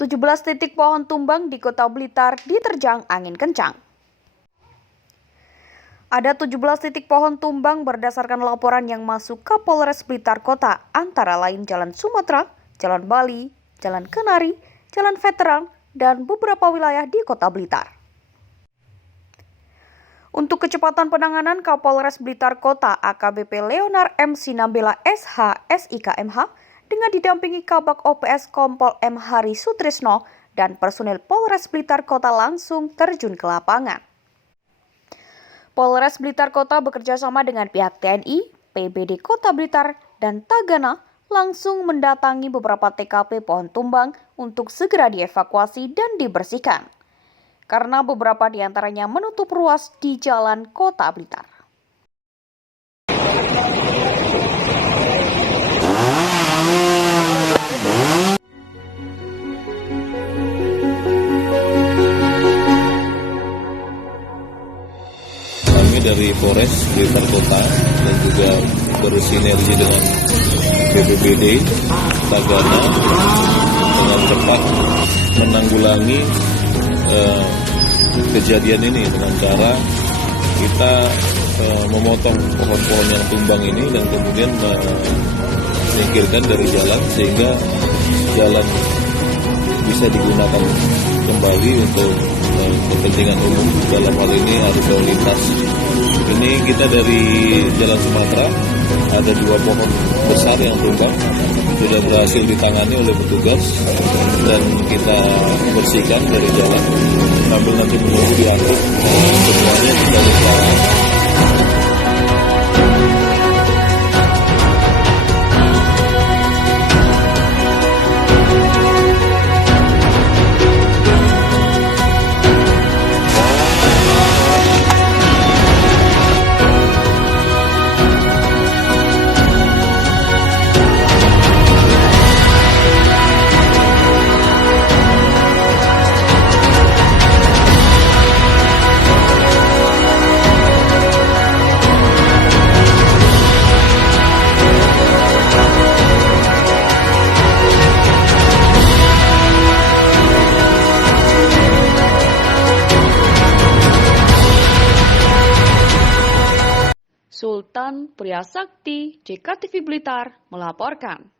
17 titik pohon tumbang di Kota Blitar diterjang angin kencang. Ada 17 titik pohon tumbang berdasarkan laporan yang masuk ke Polres Blitar Kota, antara lain Jalan Sumatera, Jalan Bali, Jalan Kenari, Jalan Veteran, dan beberapa wilayah di Kota Blitar. Untuk kecepatan penanganan, Kapolres Blitar Kota AKBP Leonard M. Sinambela SH, SIKMH, dengan didampingi Kabak OPS Kompol M. Hari Sutrisno dan personil Polres Blitar Kota langsung terjun ke lapangan. Polres Blitar Kota bekerjasama dengan pihak TNI, PBD Kota Blitar, dan Tagana langsung mendatangi beberapa TKP pohon tumbang untuk segera dievakuasi dan dibersihkan, karena beberapa di antaranya menutup ruas di jalan Kota Blitar. Kami dari Polres Blitar Kota dan juga bersinergi dengan BPBD, Tagana dengan cepat menanggulangi kejadian ini dengan cara kita memotong pohon-pohon yang tumbang ini dan kemudian menyingkirkan dari jalan sehingga jalan bisa digunakan kembali untuk kepentingan umum, dalam hal ini arus lalu lintas. Ini kita dari Jalan Sumatera, ada 2 pohon besar yang tumbang, sudah berhasil ditangani oleh petugas dan kita bersihkan dari jalan sambil nanti menunggu diangkut semuanya kita bisa. Sultan Priasakti, JKTV Blitar, melaporkan.